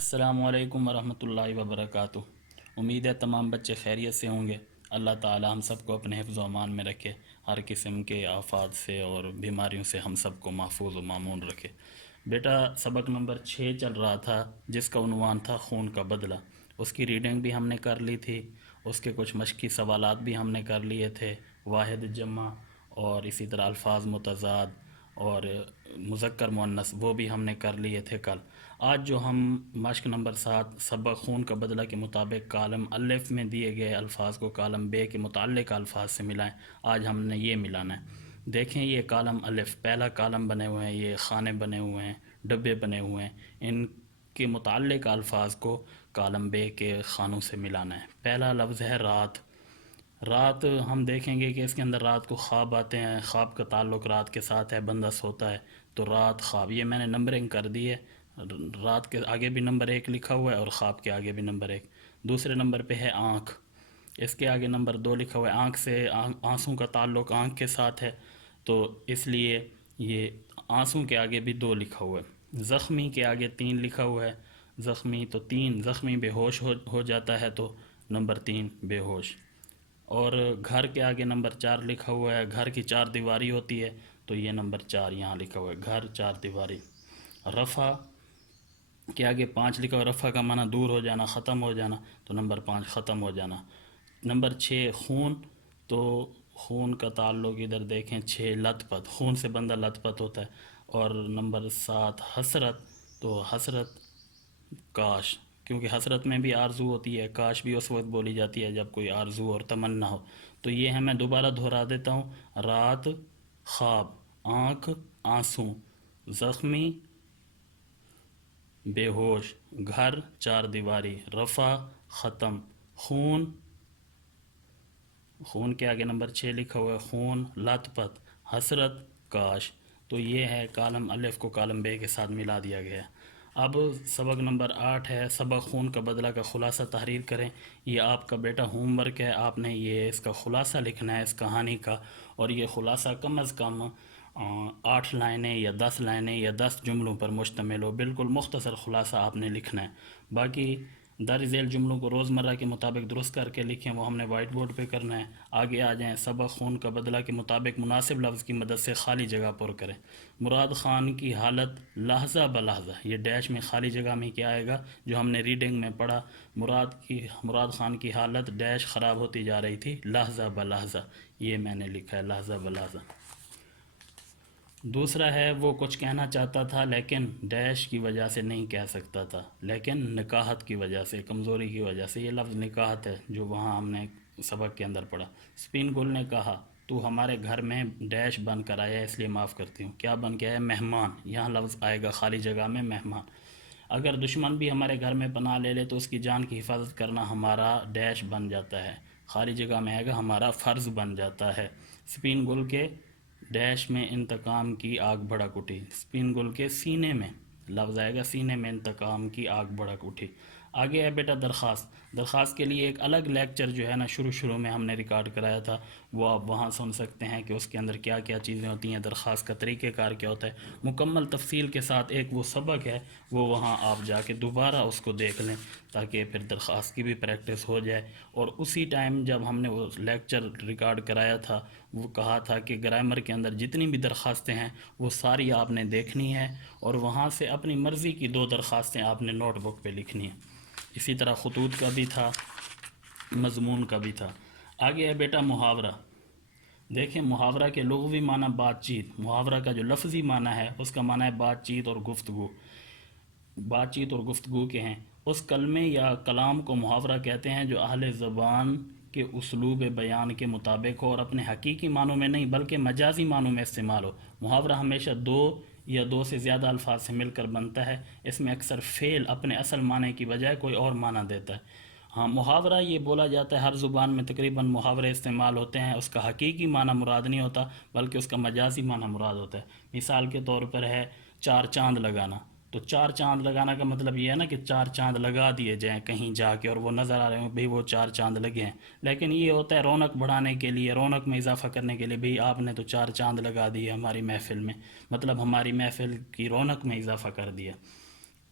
السلام علیکم ورحمۃ اللہ وبرکاتہ۔ امید ہے تمام بچے خیریت سے ہوں گے۔ اللہ تعالی ہم سب کو اپنے حفظ و امان میں رکھے، ہر قسم کے آفات سے اور بیماریوں سے ہم سب کو محفوظ و معمون رکھے۔ بیٹا سبق نمبر 6 چل رہا تھا جس کا عنوان تھا خون کا بدلہ۔ اس کی ریڈنگ بھی ہم نے کر لی تھی، اس کے کچھ مشقی سوالات بھی ہم نے کر لیے تھے، واحد جمع اور اسی طرح الفاظ متضاد اور مذکر مؤنث وہ بھی ہم نے کر لیے تھے کل۔ آج جو ہم مشق نمبر 7 سبق خون کا بدلہ کے مطابق کالم الف میں دیے گئے الفاظ کو کالم بے کے متعلق الفاظ سے ملائیں، آج ہم نے یہ ملانا ہے۔ دیکھیں یہ کالم الف، پہلا کالم بنے ہوئے ہیں، یہ خانے بنے ہوئے ہیں، ڈبے بنے ہوئے ہیں، ان کے متعلق الفاظ کو کالم بے کے خانوں سے ملانا ہے۔ پہلا لفظ ہے رات۔ رات ہم دیکھیں گے کہ اس کے اندر رات کو خواب آتے ہیں، خواب کا تعلق رات کے ساتھ ہے، بندہ سوتا ہے تو رات خواب، یہ میں نے نمبرنگ کر دی ہے۔ رات کے آگے بھی نمبر 1 لکھا ہوا ہے اور خواب کے آگے بھی نمبر 1۔ دوسرے نمبر پہ ہے آنکھ، اس کے آگے نمبر 2 لکھا ہوا ہے۔ آنکھ سے آنسوں کا تعلق آنکھ کے ساتھ ہے تو اس لیے یہ آنسوں کے آگے بھی 2 لکھا ہوا ہے۔ زخمی کے آگے 3 لکھا ہوا ہے، زخمی تو 3، زخمی بے ہوش ہو جاتا ہے تو نمبر 3 بے ہوش۔ اور گھر کے آگے نمبر 4 لکھا ہوا ہے، گھر کی 4 دیواری ہوتی ہے تو یہ نمبر 4 یہاں لکھا ہوا ہے، گھر 4 دیواری۔ رفع کے آگے 5 لکھا ہوا ہے، رفع کا معنی دور ہو جانا، ختم ہو جانا تو نمبر 5 ختم ہو جانا۔ نمبر 6 خون، تو خون کا تعلق ادھر دیکھیں 6 لت پت، خون سے بندہ لت پت ہوتا ہے۔ اور نمبر 7 حسرت، تو حسرت کاش، کیونکہ حسرت میں بھی آرزو ہوتی ہے، کاش بھی اس وقت بولی جاتی ہے جب کوئی آرزو اور تمنا ہو۔ تو یہ ہے، میں دوبارہ دہرا دیتا ہوں، رات خواب، آنکھ آنسوں، زخمی بے ہوش، گھر 4 دیواری، رفع ختم، خون، خون کے آگے نمبر 6 لکھا ہوا ہے خون، لت پت، حسرت کاش۔ تو یہ ہے کالم الف کو کالم بے کے ساتھ ملا دیا گیا۔ اب سبق نمبر 8 ہے سبق خون کا بدلہ کا خلاصہ تحریر کریں۔ یہ آپ کا بیٹا ہوم ورک ہے، آپ نے یہ اس کا خلاصہ لکھنا ہے اس کہانی کا، اور یہ خلاصہ کم از کم 8 لائنیں یا 10 لائنیں یا 10 جملوں پر مشتمل ہو، بالکل مختصر خلاصہ آپ نے لکھنا ہے۔ باقی درج ذیل جملوں کو روزمرہ کے مطابق درست کر کے لکھیں، وہ ہم نے وائٹ بورڈ پہ کرنا ہے۔ آگے آ جائیں، سبق خون کا بدلہ کے مطابق مناسب لفظ کی مدد سے خالی جگہ پر کریں۔ مراد خان کی حالت لحظہ بلحظہ، یہ ڈیش میں خالی جگہ میں کیا آئے گا جو ہم نے ریڈنگ میں پڑھا، مراد خان کی حالت ڈیش خراب ہوتی جا رہی تھی لحظہ بلحظہ، یہ میں نے لکھا ہے لحظہ بلحظہ۔ دوسرا ہے وہ کچھ کہنا چاہتا تھا لیکن ڈیش کی وجہ سے نہیں کہہ سکتا تھا، لیکن نکاحت کی وجہ سے، کمزوری کی وجہ سے، یہ لفظ نکاحت ہے جو وہاں ہم نے سبق کے اندر پڑھا۔ سپین گل نے کہا تو ہمارے گھر میں ڈیش بن کر آیا اس لیے معاف کرتی ہوں، کیا بن کے آیا؟ مہمان، یہاں لفظ آئے گا خالی جگہ میں مہمان۔ اگر دشمن بھی ہمارے گھر میں پناہ لے لے تو اس کی جان کی حفاظت کرنا ہمارا ڈیش بن جاتا ہے، خالی جگہ میں آئے گا ہمارا فرض بن جاتا ہے۔ سپین گل کے ڈیش میں انتقام کی آگ بھڑک اٹھی، سپین گل کے سینے میں، لفظ آئے گا سینے میں انتقام کی آگ بھڑک اٹھی۔ آگے ہے بیٹا درخواست۔ درخواست کے لیے ایک الگ لیکچر جو ہے نا شروع میں ہم نے ریکارڈ کرایا تھا، وہ آپ وہاں سن سکتے ہیں کہ اس کے اندر کیا کیا چیزیں ہوتی ہیں، درخواست کا طریقہ کار کیا ہوتا ہے، مکمل تفصیل کے ساتھ ایک وہ سبق ہے، وہ وہاں آپ جا کے دوبارہ اس کو دیکھ لیں تاکہ پھر درخواست کی بھی پریکٹس ہو جائے۔ اور اسی ٹائم جب ہم نے وہ لیکچر ریکارڈ کرایا تھا وہ کہا تھا کہ گرامر کے اندر جتنی بھی درخواستیں ہیں وہ ساری آپ نے دیکھنی ہے اور وہاں سے اپنی مرضی کی 2 درخواستیں آپ نے نوٹ بک پہ لکھنی ہیں۔ اسی طرح خطوط کا بھی تھا، مضمون کا بھی تھا۔ آگے ہے بیٹا محاورہ۔ دیکھیں محاورہ کے لغوی معنی بات چیت، محاورہ کا جو لفظی معنی ہے اس کا معنی ہے بات چیت اور گفتگو، بات چیت اور گفتگو کے ہیں۔ اس کلمے یا کلام کو محاورہ کہتے ہیں جو اہل زبان کے اسلوب بیان کے مطابق ہو اور اپنے حقیقی معنوں میں نہیں بلکہ مجازی معنوں میں استعمال ہو۔ محاورہ ہمیشہ 2 یا 2 سے زیادہ الفاظ سے مل کر بنتا ہے، اس میں اکثر فعل اپنے اصل معنی کی بجائے کوئی اور معنی دیتا ہے۔ ہاں محاورہ یہ بولا جاتا ہے، ہر زبان میں تقریباً محاورے استعمال ہوتے ہیں، اس کا حقیقی معنی مراد نہیں ہوتا بلکہ اس کا مجازی معنی مراد ہوتا ہے۔ مثال کے طور پر ہے 4 چاند لگانا، تو 4 چاند لگانا کا مطلب یہ ہے نا کہ 4 چاند لگا دیے جائیں کہیں جا کے اور وہ نظر آ رہے ہیں بھئی وہ 4 چاند لگے ہیں، لیکن یہ ہوتا ہے رونق بڑھانے کے لیے، رونق میں اضافہ کرنے کے لیے، بھئی آپ نے تو 4 چاند لگا دیے ہماری محفل میں، مطلب ہماری محفل کی رونق میں اضافہ کر دیا۔